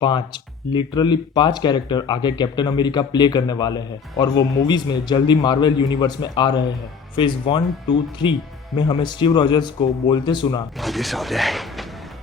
5 literally 5 character आगे captain America play करने वाले हैं और वो मूवीज में जल्दी मार्वल यूनिवर्स में आ रहे हैं। फेज 1, 2, 3 में हमें स्टीव रॉजर्स को बोलते सुना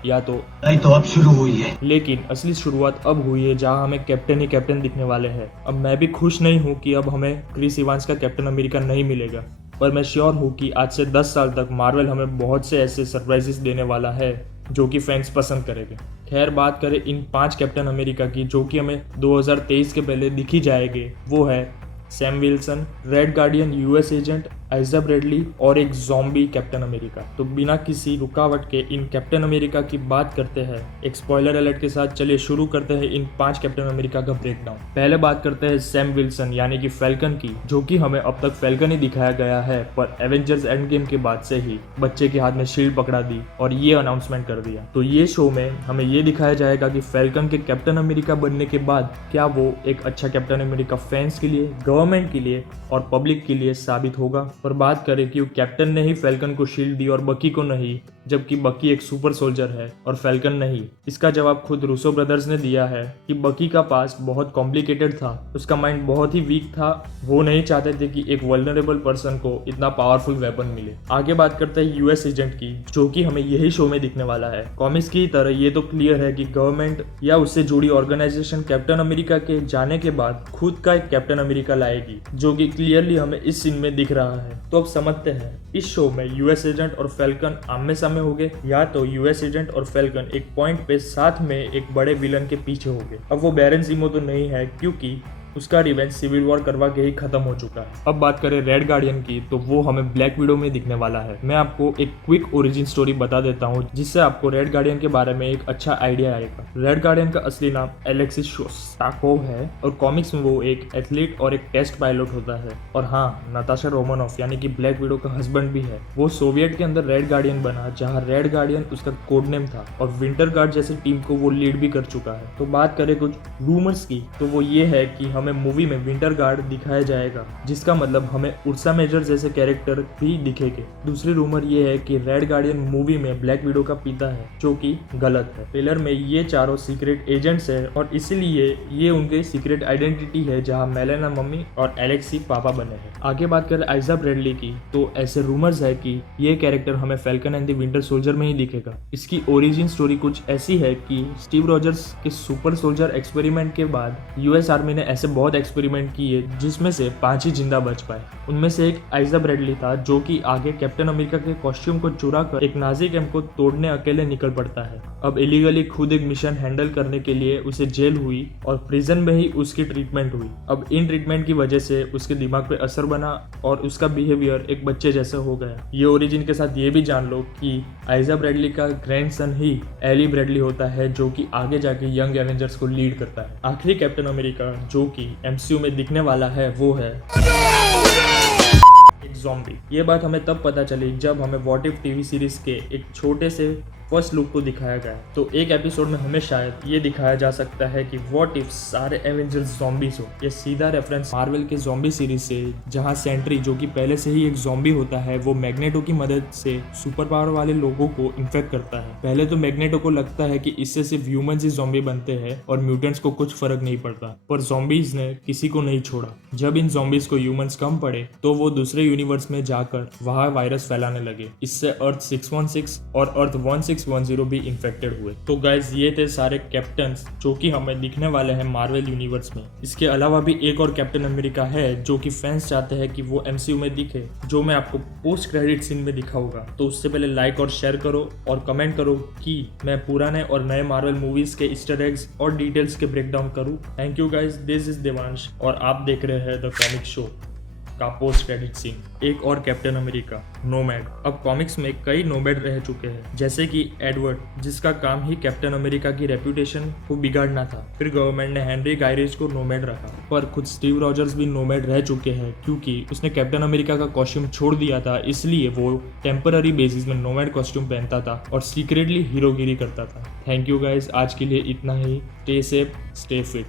या तो नहीं तो अब शुरू हुई है, लेकिन असली शुरुआत अब हुई है जहां हमें कैप्टन ही कैप्टन दिखने वाले हैं। अब मैं भी खुश नहीं हूं कि अब हमें क्रिस इवांस का कैप्टन अमेरिका नहीं मिलेगा, पर मैं श्योर हूं कि आज से 10 साल तक मार्वल हमें बहुत से ऐसे सरप्राइजेस देने वाला है जो कि फैंस पसंद करेंगे। खैर, बात करें इन 5 कैप्टन अमेरिका की जो कि हमें 2023 के पहले दिखी जाएंगे, वो है Sam Wilson, red guardian US agent, Isaiah Bradley और एक ज़ॉम्बी कैप्टन अमेरिका। तो बिना किसी रुकावट के इन कैप्टन अमेरिका की बात करते हैं। एक स्पॉइलर अलर्ट के साथ चलिए शुरू करते हैं इन 5 कैप्टन अमेरिका का ब्रेकडाउन। पहले बात करते हैं सैम विल्सन यानी कि फैल्कन की, जो कि हमें अब तक फैल्कन ही दिखाया गया है, पर एवेंजर्स एंड गेम के बाद से ही बच्चे के हाथ में शील्ड पकड़ा दी और ये अनाउंसमेंट कर दिया। तो ये शो में हमें ये दिखाया जाएगा कि फैल्कन के कैप्टन अमेरिका बनने के बाद क्या वो एक अच्छा कैप्टन अमेरिका फैंस के लिए, गवर्नमेंट के लिए और पब्लिक के लिए साबित होगा। पर बात करें कि कैप्टन ने ही फैल्कन को शील्ड दी और बकी को नहीं, जबकि बकी एक सुपर सोल्जर है और फैल्कन नहीं। इसका जवाब खुद रूसो ब्रदर्स ने दिया है कि बकी का पास बहुत कॉम्प्लिकेटेड था, उसका माइंड बहुत ही वीक था, वो नहीं चाहते थे कि एक वल्नरेबल पर्सन को इतना पावरफुल वेपन मिले। आगे बात करते हैं यूएस एजेंट की, जो कि हमें यही शो में दिखने वाला है। कॉमिक्स की तरह ये तो क्लियर है कि गवर्नमेंट या उससे जुड़ी ऑर्गेनाइजेशन कैप्टन अमेरिका के जाने के बाद खुद का एक कैप्टन अमेरिका लाएगी, जो कि क्लियरली हमें इस सीन में दिख रहा है। तो अब समझते हैं इस शो में यूएस एजेंट और फैल्कन आमने सामने होंगे या तो यूएस एजेंट और फैल्कन एक पॉइंट पे साथ में एक बड़े विलन के पीछे होंगे। अब वो बैरन ज़ीमो तो नहीं है क्योंकि उसका रिवेंज सिविल वॉर करवा के ही खत्म हो चुका है। अब बात करें रेड गार्डियन की, तो वो हमें ब्लैक विडो में दिखने वाला है। मैं आपको एक क्विक ओरिजिन स्टोरी बता देता हूँ जिससे आपको रेड गार्डियन के बारे में एक अच्छा आइडिया आएगा। रेड गार्डियन का असली नाम एलेक्सिस शोस्टाकोव है और कॉमिक्स में वो एक एथलीट और एक टेस्ट पायलट होता है। और हाँ, नताशा रोमानोफ यानी कि ब्लैक विडो का हस्बैंड भी है। वो सोवियत के अंदर रेड गार्डियन बना, जहाँ रेड गार्डियन उसका कोड नेम था और विंटर गार्ड जैसे टीम को वो लीड भी कर चुका है। तो बात करें कुछ रूमर्स की, तो वो ये है कि हमें मूवी में विंटर गार्ड दिखाया जाएगा, जिसका मतलब हमें उर्सा मेजर जैसे कैरेक्टर भी दिखेंगे। दूसरी रूमर ये है कि रेड गार्डियन मूवी में ब्लैक विडो का पिता है, जो कि गलत है। ट्रेलर में ये चारों सीक्रेट एजेंट्स है और इसलिए ये उनके सीक्रेट आइडेंटिटी है, जहां मेलेना मम्मी और एलेक्सी पापा बने हैं। आगे बात करें आइजा ब्रैडली की, तो ऐसे रूमर्स है कि ये कैरेक्टर हमें falcon and the winter soldier में ही दिखेगा। इसकी ओरिजिन स्टोरी कुछ ऐसी है कि स्टीव रॉजर्स के सुपर सोल्जर एक्सपेरिमेंट के बाद यूएस आर्मी ने ऐसे बहुत एक्सपेरिमेंट किए जिसमें से 5 ही जिंदा बच पाए। उनमें से एक आइजा ब्रैडली था, जो कि आगे कैप्टन अमेरिका के कॉस्ट्यूम को चुरा कर एक नाजी कैंप को तोड़ने अकेले निकल पड़ता है। अब इलीगली खुद एक मिशन हैंडल करने के लिए उसे जेल हुई और प्रिजन में ही उसकी ट्रीटमेंट हुई। अब इन ट्रीटमेंट की वजह से उसके दिमाग पे असर बना और उसका बिहेवियर एक बच्चे जैसा हो गया। ये ओरिजिन के साथ ये भी जान लो कि आइजा ब्रैडली का ग्रैंडसन ही एली ब्रैडली होता है, जो कि आगे जाके यंग एवेंजर्स को लीड करता है। आखिरी कैप्टन अमेरिका जो कि एमसीयू में दिखने वाला है वो है एक ज़ॉम्बी। ये बात हमें तब पता चली जब हमें व्हाट इफ टीवी सीरीज के एक छोटे से फर्स्ट लुक को दिखाया गया। तो एक एपिसोड में हमें शायद ये दिखाया जा सकता है कि व्हाट इफ सारे एवेंजर्स ज़ॉम्बीज हो। ये सीधा रेफरेंस मार्वल के ज़ॉम्बी सीरीज से, जहां सेंट्री जो कि पहले से ही एक ज़ॉम्बी होता है, वो मैग्नेटो की मदद से सुपर पावर वाले लोगों को इन्फेक्ट करता है। पहले तो मैग्नेटो को लगता है कि इससे सिर्फ ह्यूमंस ही ज़ॉम्बी बनते हैं और म्यूटेंट्स को कुछ फर्क नहीं पड़ता, पर ज़ॉम्बीज ने किसी को नहीं छोड़ा। जब इन ज़ॉम्बीज को ह्यूमंस कम पड़े तो वो दूसरे यूनिवर्स में जाकर वहां वायरस फैलाने लगे। इससे अर्थ 616 और अर्थ 1610 भी इन्फेक्टेड हुए। तो गाइज, ये थे सारे कैप्टन्स जो कि हमें दिखने वाले हैं मार्वल यूनिवर्स में। इसके अलावा भी एक और कैप्टन अमेरिका है जो कि फैंस चाहते हैं कि वो एमसीयू में दिखे, जो मैं आपको पोस्ट क्रेडिट सीन में दिखाऊंगा। तो उससे पहले लाइक और शेयर करो और कमेंट करो कि मैं पुराने और नए मार्वल मूवीज के ईस्टर एग्स और डिटेल्स के ब्रेकडाउन करूं। Thank you guys, this is Devansh और आप देख रहे हैं द कॉमिक शो का पोस्ट क्रेडिट सीन। एक और कैप्टन अमेरिका, नोमैड। अब कॉमिक्स में कई नोमैड रह चुके हैं, जैसे कि एडवर्ड, जिसका काम ही कैप्टन अमेरिका की रेपुटेशन को बिगाड़ना था। फिर गवर्नमेंट ने हेनरी गायरेज को नोमैड रखा, पर खुद स्टीव रॉजर्स भी नोमैड रह चुके हैं क्योंकि उसने कैप्टन अमेरिका का कॉस्ट्यूम छोड़ दिया था, इसलिए वो टेम्पररी बेसिस में नोमैड कॉस्ट्यूम पहनता था और सीक्रेटली हीरोगिरी करता था। थैंक यू गाइज, आज के लिए इतना ही। Stay safe, stay fit.